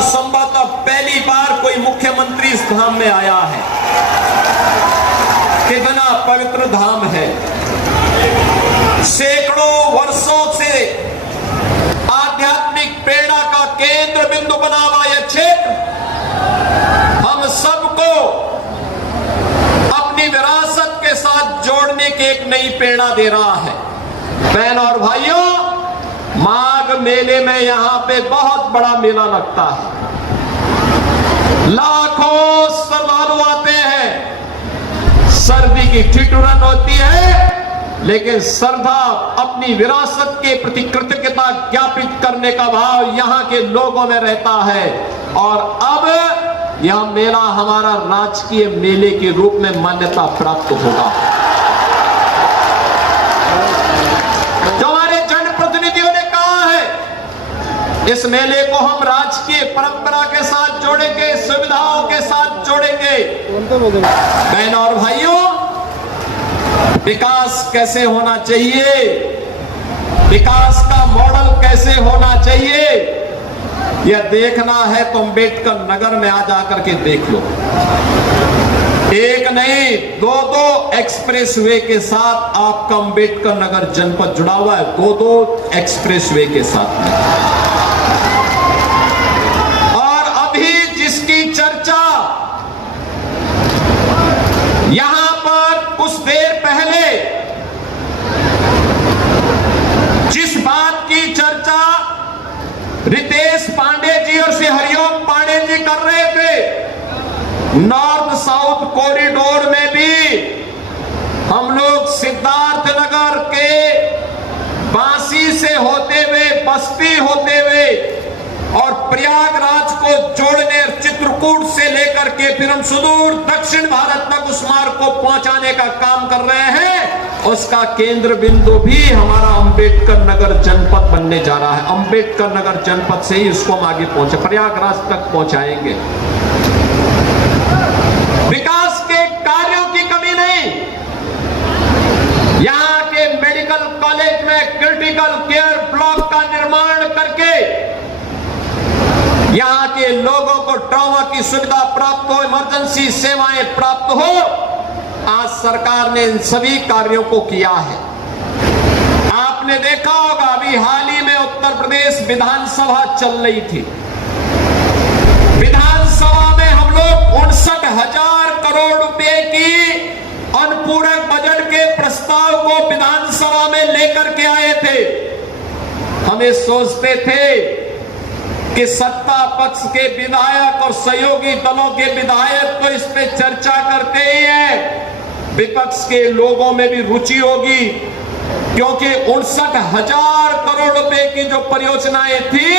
और संभवतः पहली बार कोई मुख्यमंत्री इस धाम में आया है। कितना पवित्र धाम है। सैकड़ों वर्षों से आध्यात्मिक प्रेरणा का केंद्र बिंदु बना हुआ यह क्षेत्र हम सबको अपनी विरासत के साथ जोड़ने की एक नई प्रेरणा दे रहा है। बहन और भाइयों, माघ मेले में यहां पे बहुत बड़ा मेला लगता है। लाखों श्रद्धालु आते हैं। सर्दी की ठिठुरन होती है, लेकिन श्रद्धा अपनी विरासत के प्रति कृतज्ञता ज्ञापित करने का भाव यहां के लोगों में रहता है। और अब यह मेला हमारा राजकीय मेले के रूप में मान्यता प्राप्त होगा। जो हमारे जनप्रतिनिधियों ने कहा है, इस मेले को हम राजकीय परंपरा के साथ जोड़ेंगे, सुविधाओं के साथ जोड़ेंगे। बहनों और भाइयों, विकास कैसे होना चाहिए, विकास का मॉडल कैसे होना चाहिए, यह देखना है तो अम्बेडकर नगर में आ जाकर के देख लो। एक नहीं, दो एक्सप्रेसवे के साथ आपका अम्बेडकर नगर जनपद जुड़ा हुआ है। दो एक्सप्रेसवे के साथ में। और अभी जिसकी चर्चा यहां पर कुछ देर पहले जिस बात की चर्चा रितेश पांडे जी और श्री हरिओम पांडे जी कर रहे थे, नॉर्थ साउथ कॉरिडोर में भी हम लोग सिद्धार्थ नगर के बांसी से होते हुए, बस्ती होते हुए और प्रयागराज को जोड़ने, चित्रकूट से लेकर के फिर हम सुदूर दक्षिण भारत तक उस मार्ग को पहुंचाने का काम कर रहे हैं। उसका केंद्र बिंदु भी हमारा अम्बेडकर नगर जनपद बनने जा रहा है। अम्बेडकर नगर जनपद से ही इसको हम आगे पहुंचे, प्रयागराज तक पहुंचाएंगे। विकास के कार्यों की कमी नहीं। यहां के मेडिकल कॉलेज में क्रिटिकल केयर ब्लॉक का निर्माण करके यहां के लोगों को ट्रॉमा की सुविधा प्राप्त हो, इमरजेंसी सेवाएं प्राप्त हो। आज सरकार ने इन सभी कार्यों को किया है। आपने देखा होगा, अभी हाल ही में उत्तर प्रदेश विधानसभा चल रही थी। विधानसभा में हम लोग 59,000 करोड़ रुपए की अनुपूरक बजट के प्रस्ताव को विधानसभा में लेकर के आए थे। हमें सोचते थे कि सत्ता पक्ष के विधायक और सहयोगी दलों के विधायक तो इस पे चर्चा करते ही हैं, विपक्ष के लोगों में भी रुचि होगी, क्योंकि 59,000 करोड़ रुपए की जो परियोजनाएं थी,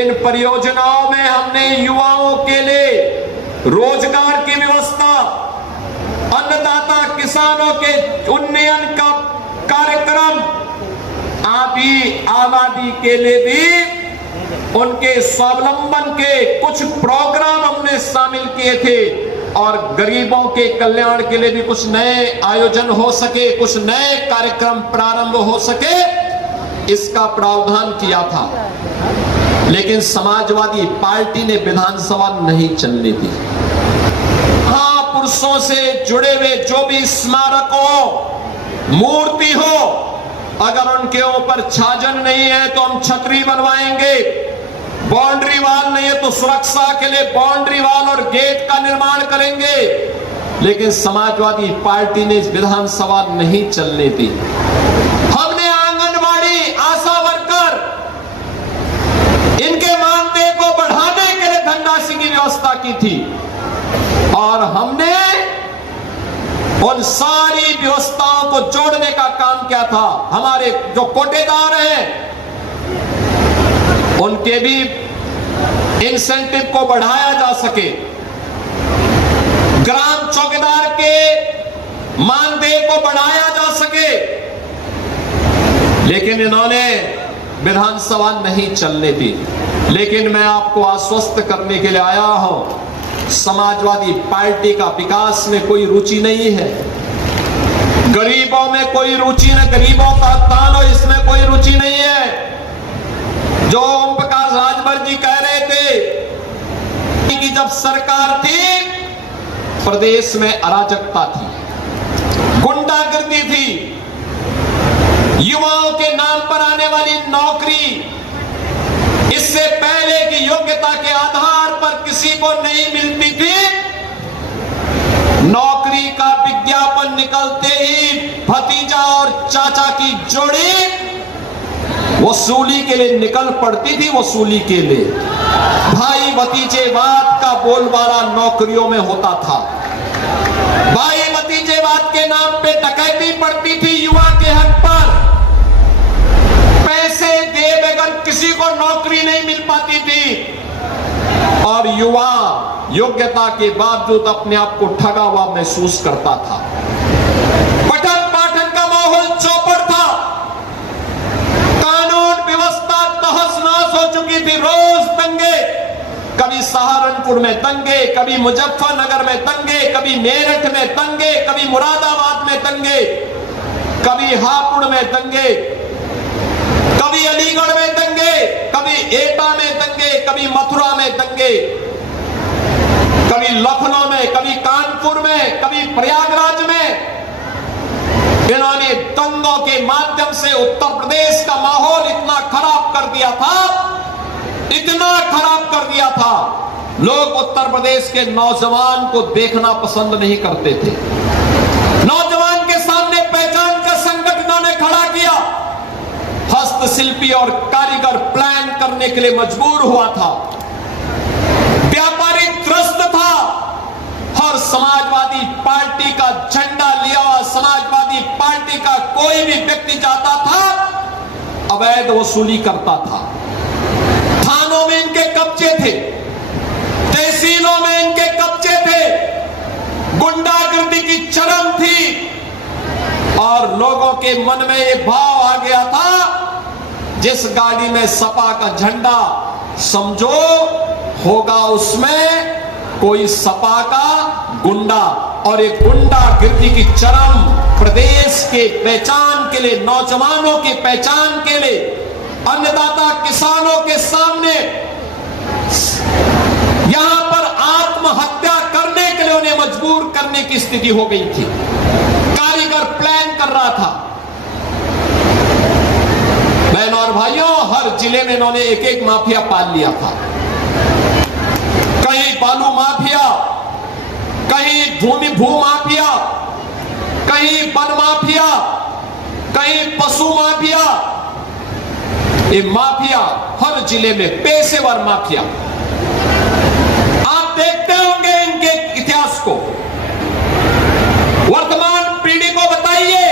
इन परियोजनाओं में हमने युवाओं के लिए रोजगार की व्यवस्था, अन्नदाता किसानों के उन्नयन का कार्यक्रम, आबादी के लिए भी उनके स्वावलंबन के कुछ प्रोग्राम हमने शामिल किए थे। और गरीबों के कल्याण के लिए भी कुछ नए आयोजन हो सके, कुछ नए कार्यक्रम प्रारंभ हो सके, इसका प्रावधान किया था। लेकिन समाजवादी पार्टी ने विधानसभा नहीं चलने दी। महापुरुषों से जुड़े हुए जो भी स्मारक हो, मूर्ति हो, अगर उनके ऊपर छाजन नहीं है तो हम छतरी बनवाएंगे। बाउंड्री वाल नहीं है तो सुरक्षा के लिए बाउंड्री वाल और गेट का निर्माण करेंगे। लेकिन समाजवादी पार्टी ने विधानसभा नहीं चलने दी। हमने आंगनवाड़ी, आशा वर्कर, इनके मानदेय को बढ़ाने के लिए धनराशि की व्यवस्था की थी। और हमने उन सारी व्यवस्थाओं को जोड़ने का काम किया था। हमारे जो कोटेदार हैं, उनके भी इंसेंटिव को बढ़ाया जा सके, ग्राम चौकीदार के मानदेय को बढ़ाया जा सके। लेकिन इन्होंने विधानसभा नहीं चलने दी। लेकिन मैं आपको आश्वस्त करने के लिए आया हूं, समाजवादी पार्टी का विकास में कोई रुचि नहीं है, गरीबों में कोई रुचि नहीं, गरीबों का उत्थान हो इसमें कोई रुचि नहीं है। जो ओम प्रकाश राजभर जी कह रहे थे जब सरकार थी, प्रदेश में अराजकता थी, गुंडागर्दी थी, युवाओं के नाम पर आने वाली नौकरी इससे पहले की योग्यता के आधार पर किसी को नहीं मिलती थी। नौकरी का विज्ञापन निकलते ही भतीजा और चाचा की जोड़ी वसूली के लिए निकल पड़ती थी। वसूली के लिए भाई भतीजेवाद का बोलबाला नौकरियों में होता था। भाई भतीजेवाद के नाम पे डकैती पड़ती थी युवा के हक पर। पैसे दे बगैर किसी को नौकरी नहीं मिल पाती थी और युवा योग्यता के बावजूद अपने आप को ठगा हुआ महसूस करता था। पठन पाठन का माहौल चौपट था। कानून व्यवस्था तहस नहस हो चुकी थी। रोज दंगे, कभी सहारनपुर में दंगे, कभी मुजफ्फरनगर में दंगे, कभी मेरठ में दंगे, कभी मुरादाबाद में दंगे, कभी हापुड़ में दंगे, कभी अलीगढ़ में दंगे, कभी एटा में दंगे, कभी मथुरा में दंगे, कभी लखनऊ में, कभी कानपुर में, कभी प्रयागराज में। इन्होंने दंगों के माध्यम से उत्तर प्रदेश का माहौल इतना खराब कर दिया था, इतना खराब कर दिया था, लोग उत्तर प्रदेश के नौजवान को देखना पसंद नहीं करते थे। नौजवान के सामने पहचान का संकट इन्होंने खड़ा किया। हस्तशिल्पी और कारीगर प्लान करने के लिए मजबूर हुआ था। व्यापारी त्रस्त था और समाजवादी पार्टी का झंडा लिया हुआ समाजवादी पार्टी का कोई भी व्यक्ति जाता था, अवैध वसूली करता था। थानों में इनके कब्जे थे, तहसीलों में इनके कब्जे थे, गुंडागर्दी की चरम थी और लोगों के मन में ये भाव आ गया था, जिस गाड़ी में सपा का झंडा समझो होगा उसमें कोई सपा का गुंडा। और एक गुंडागर्दी की चरम प्रदेश के पहचान के लिए, नौजवानों की पहचान के लिए, अन्नदाता किसानों के सामने यहां पर आत्महत्या करने के लिए उन्हें मजबूर करने की स्थिति हो गई थी। कारीगर प्लान कर रहा था। बहनों और भाइयों, हर जिले में इन्होंने एक एक माफिया पाल लिया था। कहीं बालू माफिया, कहीं भू माफिया, कहीं वन माफिया, कहीं पशु माफिया। ये माफिया हर जिले में, पेशेवर माफिया। आप देखते होंगे इनके इतिहास को। वर्तमान पीढ़ी को बताइए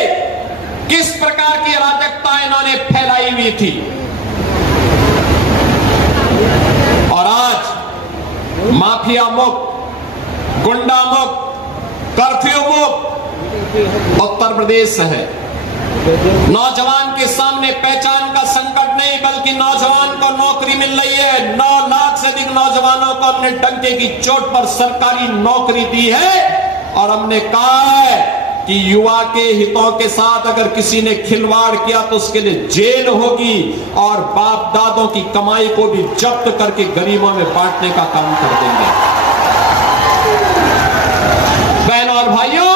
किस प्रकार की अराजकता इन्होंने फैलाई हुई थी। और आज माफिया मुक्त, गुंडा मुक्त, कर्फ्यू मुक्त उत्तर प्रदेश है। नौजवान के सामने पहचान का संकट नहीं, बल्कि नौजवान को नौकरी मिल रही है। 9 लाख से अधिक नौजवानों को हमने डंके की चोट पर सरकारी नौकरी दी है और हमने कहा है कि युवा के हितों के साथ अगर किसी ने खिलवाड़ किया तो उसके लिए जेल होगी और बाप दादों की कमाई को भी जब्त करके गरीबों में बांटने का काम कर देंगे। बहनों और भाइयों,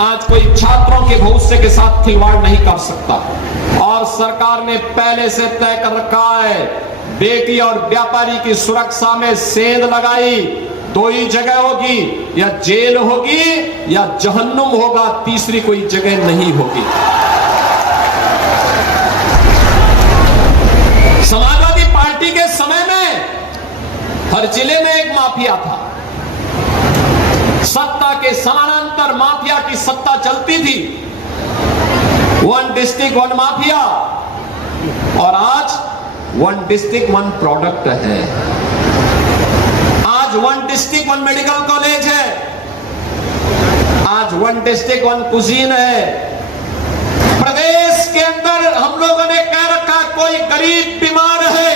आज कोई छात्रों के भविष्य के साथ खिलवाड़ नहीं कर सकता और सरकार ने पहले से तय कर रखा है, बेटी और व्यापारी की सुरक्षा में सेंध लगाई। 2 ही जगह होगी, या जेल होगी या जहन्नुम होगा, तीसरी कोई जगह नहीं होगी। समाजवादी पार्टी के समय में हर जिले में एक माफिया था। सत्ता के समानांतर माफिया की सत्ता चलती थी। 1 डिस्ट्रिक्ट 1 माफिया, और आज 1 डिस्ट्रिक्ट 1 प्रोडक्ट है। आज 1 डिस्ट्रिक्ट 1 मेडिकल कॉलेज है। आज 1 डिस्ट्रिक्ट 1 कुजीन है। प्रदेश के अंदर हम लोगों ने कह रखा, कोई गरीब बीमार है,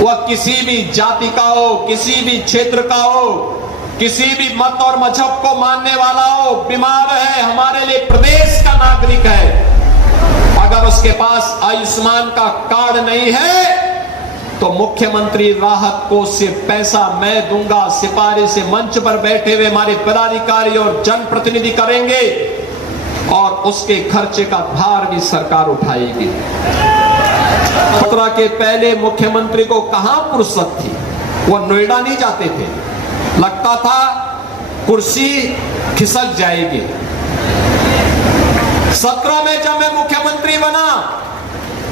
वह किसी भी जाति का हो, किसी भी क्षेत्र का हो, किसी भी मत और मजहब को मानने वाला हो, बीमार है, हमारे लिए प्रदेश का नागरिक है, अगर उसके पास आयुष्मान का कार्ड नहीं है तो मुख्यमंत्री राहत कोष से पैसा मैं दूंगा, सिफारिश से मंच पर बैठे हुए हमारे पदाधिकारी और जनप्रतिनिधि करेंगे और उसके खर्चे का भार भी सरकार उठाएगी। सत्रह के पहले मुख्यमंत्री को कहां फुर्सत थी, वो नोएडा नहीं जाते थे, लगता था कुर्सी खिसक जाएगी। 17 में जब मैं मुख्यमंत्री बना,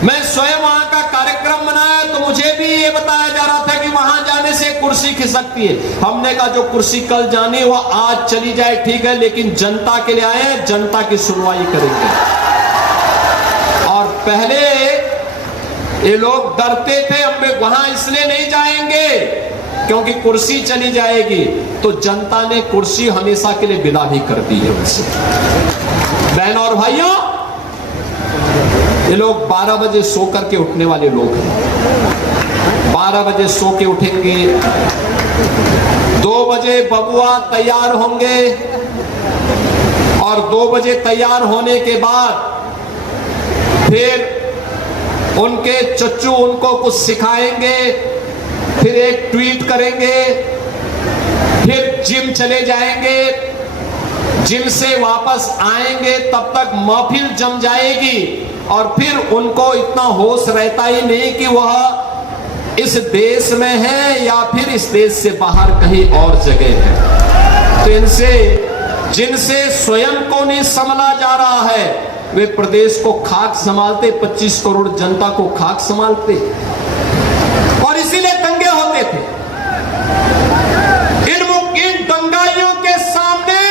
मैं स्वयं वहां का कार्यक्रम बनाया तो मुझे भी ये बताया जा रहा था कि वहां जाने से कुर्सी खिसकती है। हमने कहा जो कुर्सी कल जानी वह आज चली जाए ठीक है, लेकिन जनता के लिए आए, जनता की सुनवाई करेंगे। और पहले ये लोग डरते थे हम वहां इसलिए नहीं जाएंगे क्योंकि कुर्सी चली जाएगी, तो जनता ने कुर्सी हमेशा के लिए विदा भी कर दी है उनसे। बहनों और भाइयों, ये लोग 12 बजे सो करके उठने वाले लोग हैं। 12 बजे सो के उठेंगे, 2 बजे बबुआ तैयार होंगे और 2 बजे तैयार होने के बाद फिर उनके चच्चू उनको कुछ सिखाएंगे, फिर एक ट्वीट करेंगे, फिर जिम चले जाएंगे, जिम से वापस आएंगे, तब तक महफिल जम जाएगी और फिर उनको इतना होश रहता ही नहीं कि वह इस देश में है या फिर इस देश से बाहर कहीं और जगह है। तो इनसे जिनसे स्वयं को नहीं संभाला जा रहा है, वे प्रदेश को खाक संभालते, 25 करोड़ जनता को खाक संभालते और इसीलिए दंगे होते थे। इन दंगाइयों के सामने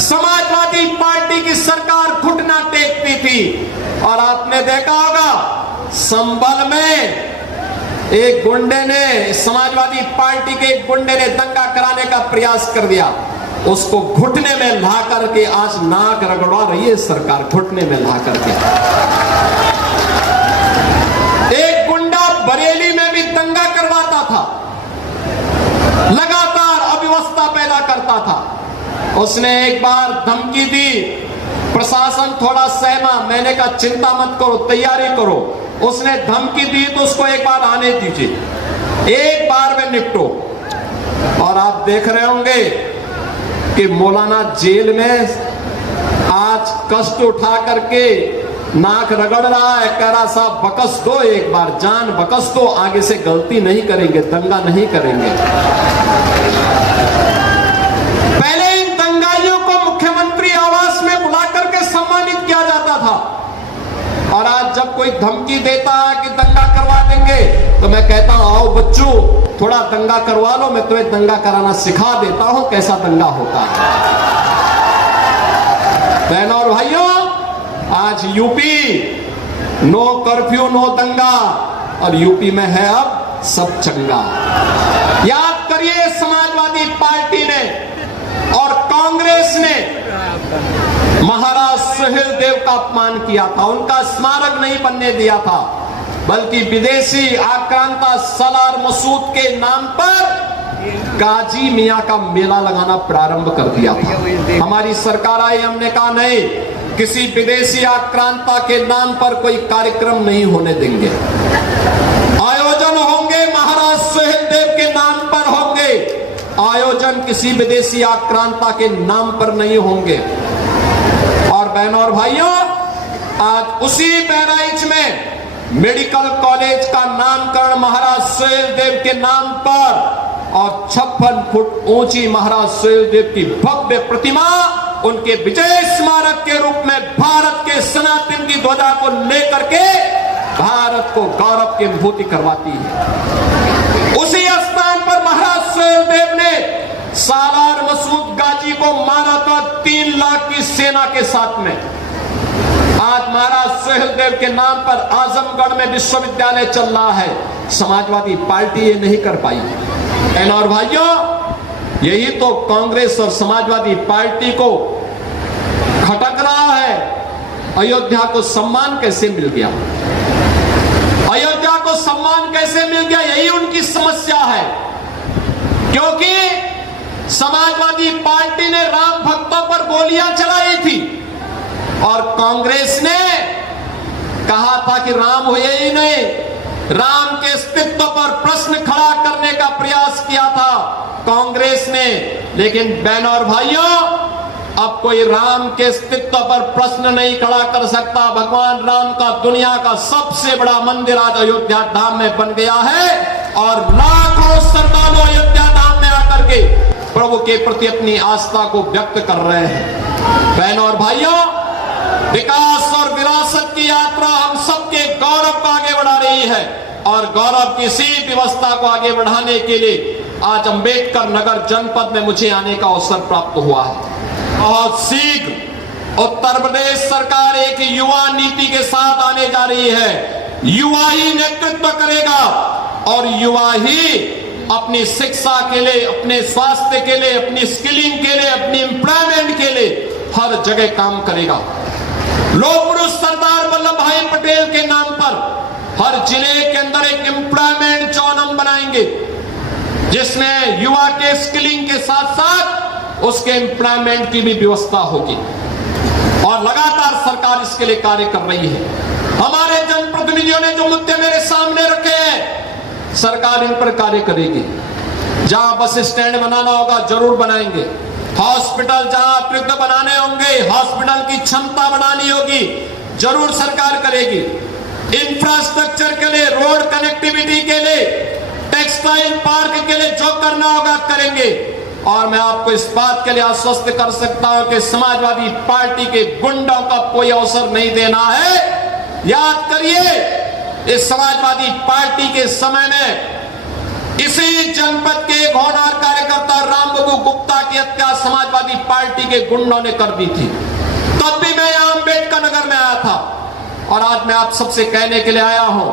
समाजवादी पार्टी की सरकार घुटना टेकती थी। और आपने देखा होगा संभल में एक गुंडे ने, समाजवादी पार्टी के एक गुंडे ने दंगा कराने का प्रयास कर दिया, उसको घुटने में ला करके आज नाक रगड़वा रही है सरकार, घुटने में ला करके। एक गुंडा बरेली में भी दंगा करवाता था, लगातार अव्यवस्था पैदा करता था। उसने एक बार धमकी दी, प्रशासन थोड़ा सहमा, मैंने कहा चिंता मत करो, तैयारी करो। उसने धमकी दी तो उसको एक बार आने दीजिए, एक बार में निपटो। और आप देख रहे होंगे कि मौलाना जेल में आज कष्ट उठा करके नाक रगड़ रहा है, कह रहा साहब बकस दो, एक बार जान बकस दो, आगे से गलती नहीं करेंगे, दंगा नहीं करेंगे। पहले इन दंगाइयों को मुख्यमंत्री आवास में बुला करके सम्मानित किया जाता था और आज जब कोई धमकी देता है कि दंगा करवा देंगे तो मैं कहता हूं आओ बच्चों थोड़ा दंगा करवा लो, मैं तुम्हें दंगा कराना सिखा देता हूं कैसा दंगा होता है। बहनों और भाइयों, आज यूपी नो कर्फ्यू नो दंगा और यूपी में है अब सब चंगा। याद करिए समाजवादी पार्टी ने और कांग्रेस ने महाराज सुहेलदेव का अपमान किया था, उनका स्मारक नहीं बनने दिया था, बल्कि विदेशी आक्रांता सलार मसूद के नाम पर गाजी मियां का मेला लगाना प्रारंभ कर दिया था। हमारी सरकार आई, हमने कहा नहीं, किसी विदेशी आक्रांता के नाम पर कोई कार्यक्रम नहीं होने देंगे। आयोजन होंगे महाराज सुहेलदेव के नाम पर होंगे, आयोजन किसी विदेशी आक्रांता के नाम पर नहीं होंगे। और बहनों और भाइयों, आज उसी बहराइच में मेडिकल कॉलेज का नामकरण महाराज सुहेलदेव के नाम पर और 56 फुट ऊंची महाराज सुहेलदेव की भव्य प्रतिमा उनके विजय स्मारक के रूप में भारत के सनातन की ध्वजा को लेकर के भारत को गौरव की अनुभूति करवाती है। उसी स्थान पर महाराज सुहेलदेव ने सालार मसूद गाजी को मारा था 3 लाख की सेना के साथ में। आज महाराज सुहेलदेव के नाम पर आजमगढ़ में विश्वविद्यालय चल रहा है, समाजवादी पार्टी ये नहीं कर पाई। बहनों और भाइयों, यही तो कांग्रेस और समाजवादी पार्टी को खटक रहा है। अयोध्या को सम्मान कैसे मिल गया, अयोध्या को सम्मान कैसे मिल गया, यही उनकी समस्या है। क्योंकि समाजवादी पार्टी ने राम भक्तों पर गोलियां चलाई थी और कांग्रेस ने कहा था कि राम हुए ही नहीं, राम के अस्तित्व पर प्रश्न खड़ा करने का प्रयास किया था कांग्रेस ने। लेकिन बहनों और भाइयों, अब कोई राम के अस्तित्व पर प्रश्न नहीं खड़ा कर सकता। भगवान राम का दुनिया का सबसे बड़ा मंदिर आज अयोध्या धाम में बन गया है और लाखों श्रद्धालु अयोध्या धाम में आकर के प्रभु के प्रति अपनी आस्था को व्यक्त कर रहे हैं। बहनों और भाइयों, विकास और विरासत की यात्रा हम सबके गौरव को आगे बढ़ा रही है और गौरव की इसी व्यवस्था को आगे बढ़ाने के लिए आज अंबेडकर नगर जनपद में मुझे आने का अवसर प्राप्त हुआ है। बहुत शीघ्र उत्तर प्रदेश सरकार एक युवा नीति के साथ आने जा रही है। युवा ही नेतृत्व करेगा और युवा ही अपनी शिक्षा के लिए, अपने स्वास्थ्य के लिए, अपनी स्किलिंग के लिए, अपनी एम्प्लॉयमेंट के लिए हर जगह काम करेगा। लोक पुरुष सरदार वल्लभ भाई पटेल के नाम पर हर जिले के अंदर एक एम्प्लॉयमेंट जोन हम बनाएंगे, जिसमें युवा के स्किलिंग के साथ साथ उसके एम्प्लॉयमेंट की भी व्यवस्था होगी और लगातार सरकार इसके लिए कार्य कर रही है। हमारे जनप्रतिनिधियों ने जो मुद्दे मेरे सामने रखे हैं, सरकार इन पर कार्य करेगी। जहां बस स्टैंड बनाना होगा जरूर बनाएंगे, हॉस्पिटल जहां अतिरिक्त बनाने होंगे, हॉस्पिटल की क्षमता बढ़ानी होगी, जरूर सरकार करेगी। इंफ्रास्ट्रक्चर के लिए, रोड कनेक्टिविटी के लिए, टेक्सटाइल पार्क के लिए जो करना होगा करेंगे। और मैं आपको इस बात के लिए आश्वस्त कर सकता हूं कि समाजवादी पार्टी के गुंडों का कोई अवसर नहीं देना है। याद करिए, इस समाजवादी पार्टी के समय में इसी जनपद के एक होनहार कार्यकर्ता रामबाबू गुप्ता की हत्या समाजवादी पार्टी के गुंडों ने कर दी थी। तब भी मैं यहां अम्बेडकर नगर में आया था और आज मैं आप सबसे कहने के लिए आया हूं,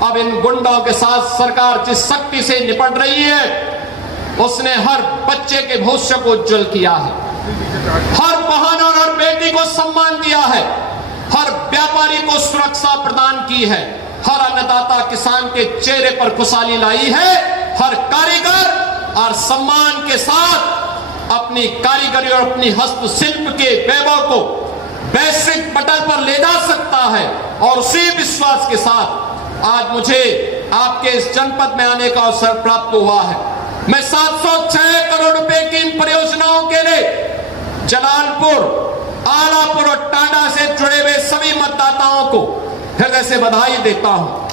अब इन गुंडों के साथ सरकार जिस शक्ति से निपट रही है, उसने हर बच्चे के भविष्य को उज्जवल किया है, हर बहन और हर बेटी को सम्मान दिया है, हर व्यापारी को सुरक्षा प्रदान की है, हर अन्नदाता किसान के चेहरे पर खुशहाली लाई है, हर कारीगर और सम्मान के साथ अपनी कारीगरी और अपनी हस्तशिल्प के वैभव को वैश्विक पटल पर ले जा सकता है। और उसी विश्वास के साथ आज मुझे आपके इस जनपद में आने का अवसर प्राप्त हुआ है। मैं 706 करोड़ रुपए की इन परियोजनाओं के लिए जलालपुर, आलापुर और टांडा से जुड़े हुए सभी मतदाताओं को हृदय से बधाई देता हूं।